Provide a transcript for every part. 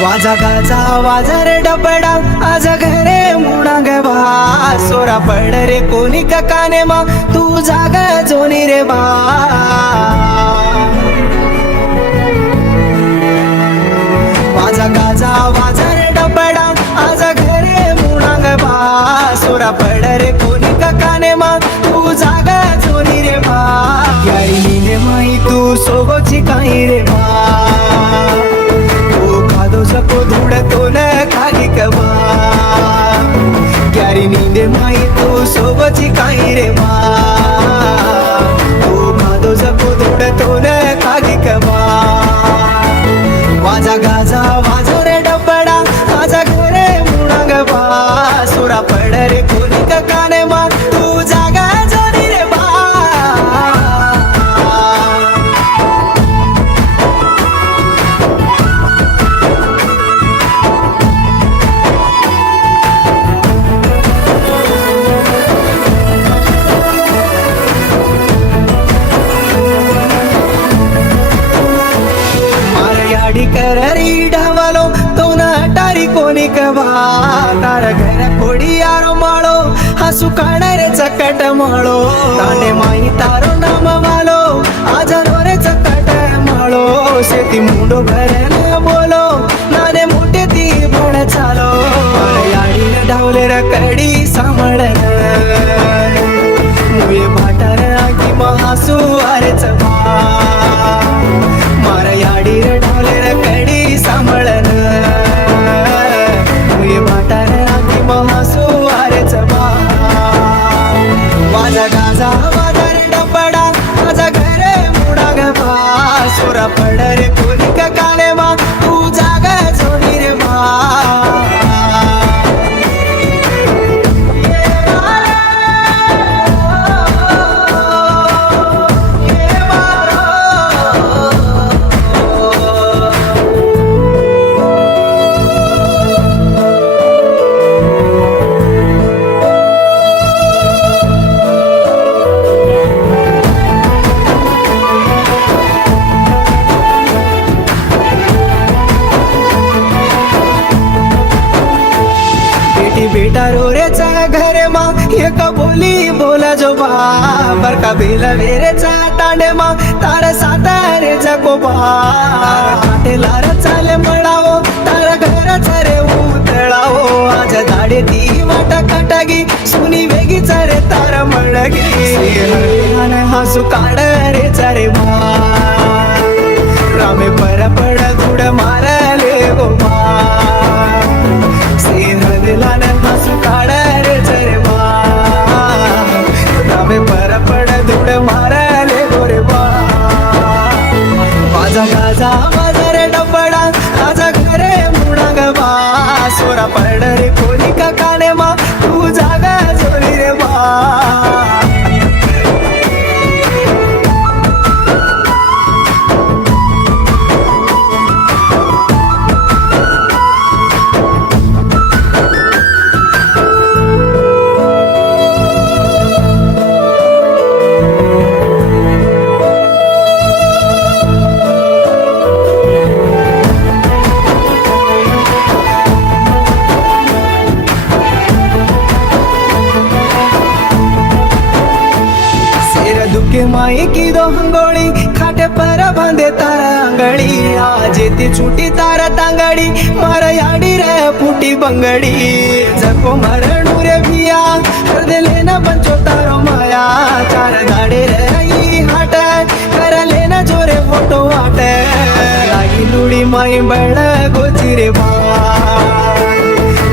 वाजा गाजा वाजा रे डबडा आज घरे मुणाग बा सोरा पड रे कोणी काने मा तू जागा जोनी रे बा वाजा गाजा वाजा रे डबडा आज घरे मुणाग बा सोरा पड रे कोणी काने मा तू जागा जोनी रे बा यारी नीने माई तू सोगोची काही रे बा सको धूड़ तो न खाली कबा क्यारी नींदे माई तो सोबची काही रे मा तो भादो सको धूड़ तो न खाली कबा वाजा गाजा वाजो रे डबडा आजा घरे मुणाग बा सुरा पड रे कोणी काने मा तू जागा जोनी रे बा कररी ढावालो तो न टारी कोणी कबा तार घर कोडी यारो माळो हसू काढरे चकट माळो ताने माई तारो नाम वालो आज रे चकट माळो शेती मुंडो घरे न बोलो नाने मोठे ती पण चालो याडी ढावले र कडी सांभळन मुळे भाटार आगी महासू अरे चबा मारा याडी रे ढावले र कडी सांभळन मुळे भाटार आगी महासू अरे चबा वाजा गाजा वाजा रे डबडा आजा घरे मुडाग बा सोरा पड रे कोणी काने मा तू जागा जोनी रे बा बेटा रोरेचा घरे मा एक बोली बोला जो बा बरका बेला वेरेचा तांडे मा तार सातारे जगोबा काटे लार चाले मळावो तार घराचा रे उतळावो आज दाडे ती वाटा काटागी सुनी वेगी चारे तार मळगी हन हसू काढ रे चारे बा रामे पर पड धुड मारले गो बा दिलान हसू काढ रे चरे बा रामे पर पड धुड मारले गोरे बा वाजा गाजा वाजा रे डबडा आजा घरे मुणाग बा सोरा पड रे कोणी काने मा तू जागा जोनी रे बा दुखे माई की दो हंगोळी खाटे पर बांधे तारा अंगड़ी आज ती छुटी तारा तांगड़ी मारा याडी रे फुटी बंगड़ी जको मरणू रे भिया हृदय लेना बंचो तारो माया चार गाडे रे हाट कर लेना जोरे फोटो वाट लागी लुडी माई बळ गोची रे बा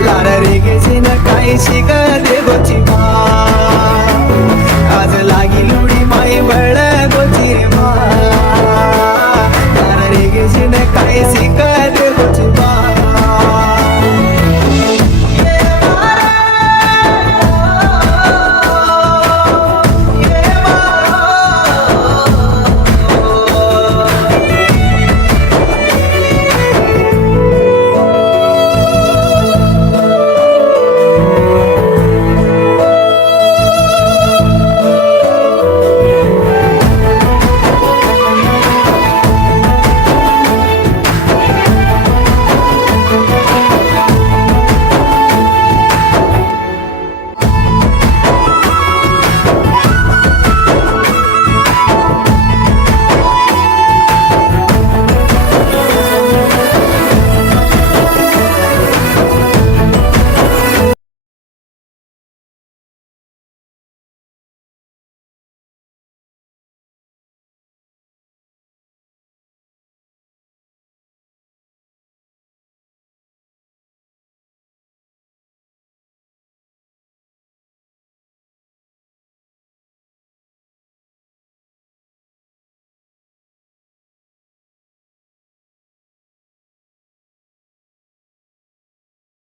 लारा रे गेसी न काही शिक दे गोची